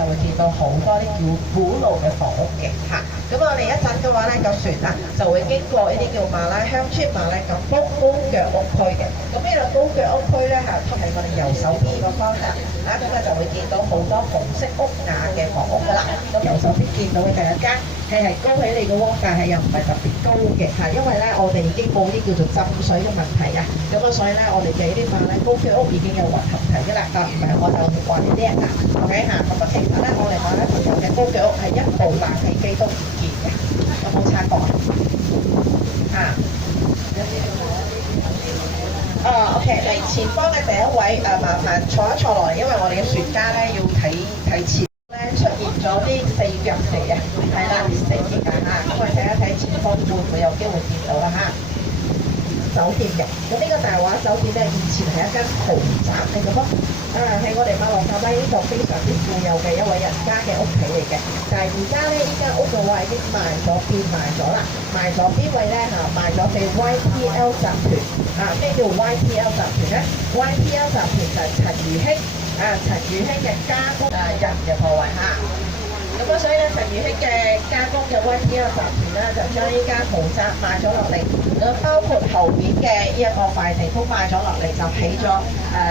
就會見到好多啲叫古老嘅房屋嘅嚇。咁我哋一陣嘅話咧，個船啊就會經過呢啲叫馬拉鄉村馬拉咁高腳屋區嘅。咁呢個高腳屋區咧嚇，係我哋右手邊個方向啊，咁啊就會見到好多紅色屋瓦嘅房屋噶啦。咁右手邊見到嘅第一間係高起嚟嘅喎，但係又唔係特別高嘅嚇，因為咧我哋已經冇啲叫做浸水嘅問題啊。咁啊，所以咧我哋嘅呢啲馬拉高腳屋已經有混合體嘅啦。唔係我就話呢啲啊，OK 嚇。咁啊，其實咧我哋馬拉朋友嘅高腳屋係一部冷氣機都唔見嘅，有冇察覺啊？OK，嚟前方嘅第一位麻煩坐一坐落嚟，因為我哋嘅船家咧要睇前咧出現咗啲四腳蛇啊，係啦，四腳嚇，咁我哋睇一睇前方會唔會有機會見到啦嚇。酒店嘅，咁呢個大華酒店咧，以前係一間豪宅嚟嘅噃，係我哋馬六甲呢度非常之富有嘅一位人家嘅屋企嚟嘅。但係而家咧呢間屋嘅話已經賣咗變賣咗啦，賣咗邊位咧嚇？賣咗俾 YTL 集團啊！咩叫 YTL 集團咧？YTL 集團就係陳如興陳如興嘅加工人嘅部位嚇。咁所以咧，陳如興嘅加工嘅 YTL 集團咧，就將呢間豪宅賣咗落嚟，咁包括後面嘅呢一個快地都賣咗落嚟，就起咗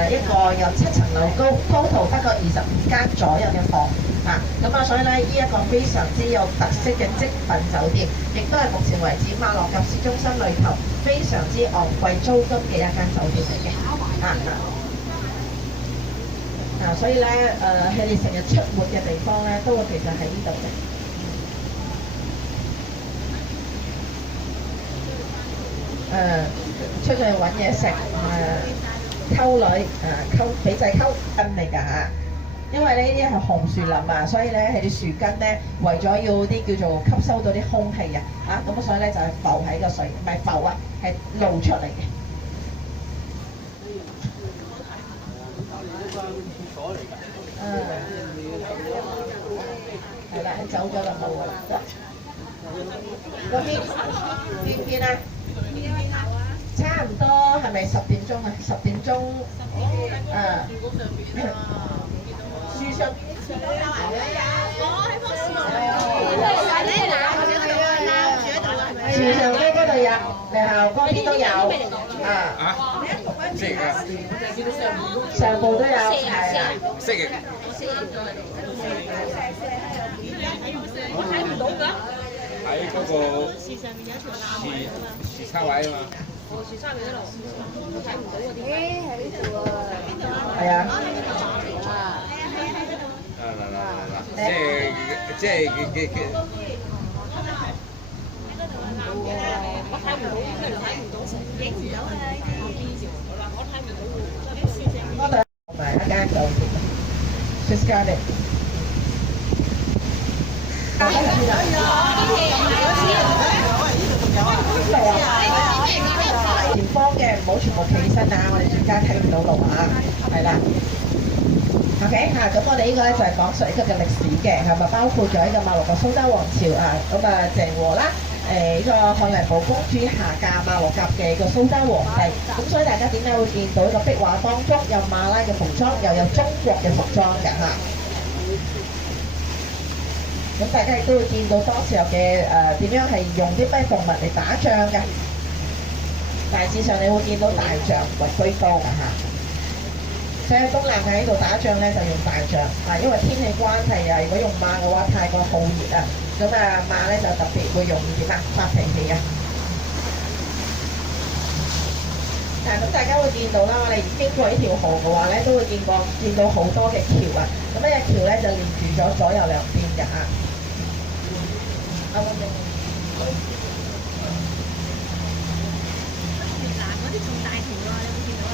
一個有7層樓高 ，total 得個25間左右嘅房啊。咁所以咧，呢一個非常之有特色嘅精品酒店，亦都係目前為止馬六甲市中心裏頭非常之昂貴租金嘅一間酒店嚟嘅所以咧佢哋成日出沒嘅地方咧，都會其實喺呢度嘅。出去揾嘢食溝女俾仔溝根嚟㗎嚇。因為呢啲係紅樹林啊，所以咧佢啲樹根咧為咗要啲叫做吸收到啲空氣咁所以咧就係浮喺個水，唔係浮啊，係露出嚟嘅。係啦，走咗就冇啦。嗰邊啊？差唔多係咪10點鐘啊？10點鐘樹上樹上咧嗰度有，然後嗰邊都有上部都有，係啊。識嘅。我睇唔到㗎。喺嗰個樹叉位啊嘛。樹叉尾嗰度，我睇唔到嗰啲。喺呢度啊。係啊。嗱，即係我睇唔到，真係睇唔到，影唔到啊！我睇唔到，嗰度同埋一間酒店 ，Swiss Garden。前方嘅唔好全部企起身啊！我哋專家睇唔到路啊，係啦。OK 咁我哋呢個咧就係講述一個嘅歷史嘅，係咪包括咗呢個馬六甲蘇州王朝鄭和啦，呢個漢黎堡公主下嫁馬六甲嘅個蘇州皇帝，咁所以大家點解會見到呢個壁畫當中有馬拉嘅服裝，又有中國嘅服裝㗎嚇？咁大家亦都會見到當時候嘅點樣係用啲咩動物嚟打仗嘅，大致上你會見到大象為居多㗎嚇。所以喺東南亞呢度打仗咧就用大象因為天氣關係如果用馬嘅話太過酷熱咁馬咧就特別會容易點發脾氣咁大家會見到啦，我哋經過呢條河嘅話咧，都會見到好多嘅橋咁呢個橋咧就連住咗左右兩邊嘅越南嗰啲仲大條啊！你有冇見到啊？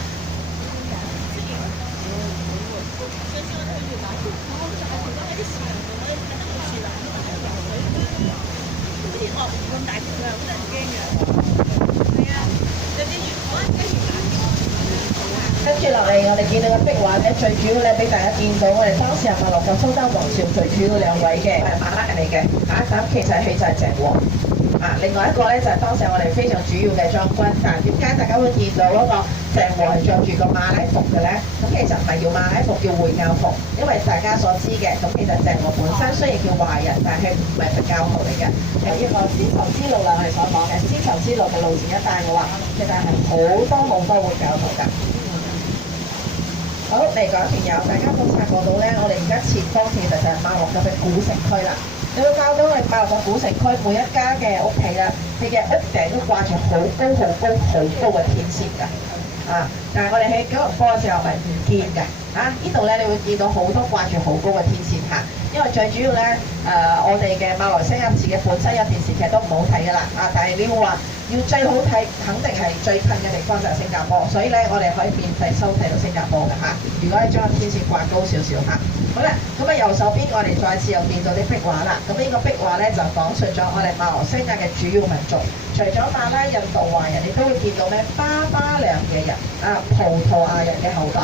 上次我去越南，我好大條咯，喺啲樹林度咧，睇得到樹林同埋游水，好似鱷魚咁大條㗎，好得人驚㗎。係啊，有啲越南嘅。跟住落嚟，我哋見到個嘅壁畫咧，最主要咧俾大家見到我哋當時係馬六甲蘇丹王朝最主要兩位嘅馬拉人嚟嘅嚇，咁其實佢就係鄭和。另外一個咧就係當時我哋非常主要嘅將軍，但係點解大家會見到嗰個鄭和係着住個馬拉服嘅咧？咁其實唔係叫馬拉服，叫回教服，因為大家所知嘅，咁其實鄭和本身雖然叫華人，但係唔係佛教徒嚟嘅。有呢個絲綢之路啦，我哋所講嘅絲綢之路嘅路線一帶嘅話，其實係好多回教徒㗎。好，嚟講團友，大家都察覺到咧，我哋而家前方其實就係馬六甲嘅古城區啦。你會教到我哋馬六甲古城區每一家嘅屋企啦，佢嘅屋頂都掛住好高嘅天線㗎。但係我哋喺九龍坡嘅時候係唔見嘅。呢度咧你會見到好多掛住好高嘅天線嚇，因為最主要咧我哋嘅馬來西亞自己本身有電視劇都唔好睇㗎啦。但係你會話要最好睇，肯定係最近嘅地方就係新加坡，所以咧我哋可以免費收睇到新加坡嘅嚇。如果你將個天線掛高少少嚇，好啦，咁右手邊我哋再次又見到啲壁畫啦。咁呢個壁畫咧就講述咗我哋馬來西亞嘅主要民族，除咗馬拉、印度、華人，你都會見到咩巴巴亮嘅人葡萄牙人嘅後代，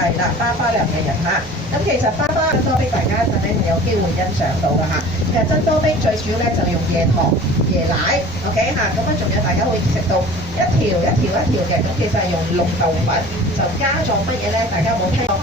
係啦，巴巴亮嘅人嚇。咁其實巴巴珍多冰大家一陣咧係有機會欣賞到嘅嚇。其實珍多冰最主要咧就用椰糖、椰奶 ，OK 嚇。咁仲有大家會食到一條嘅，咁其實係用綠豆粉，就加咗乜嘢咧？大家有冇聽過？